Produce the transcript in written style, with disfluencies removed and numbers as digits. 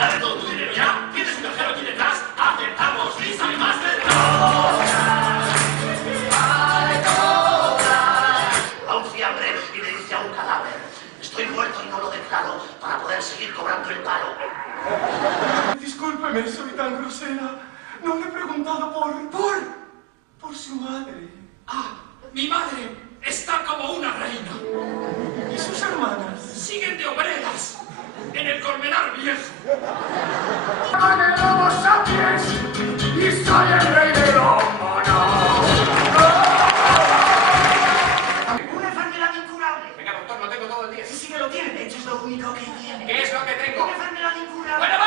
Dale todo tu dinero ya. Tienes un cajero aquí detrás. Aceptamos Visa y Mastercard. A un fiambre y le dice a un cadáver: estoy muerto y no lo declaro para poder seguir cobrando el palo. Discúlpeme, soy tan grosera. No le he preguntado por su madre. Ah, mi madre está como una reina. ¿Y sus hermanas? Siguen de obreras en el Colmenar Viejo. ¡Soy el Homo sapiens! ¡Y soy el rey del homo, no! Una enfermedad incurable. Venga, doctor, lo tengo todo el día. Sí, sí que lo tiene. De hecho, es lo único que tiene. ¿Qué es lo que tengo? Una enfermedad incurable. Bueno,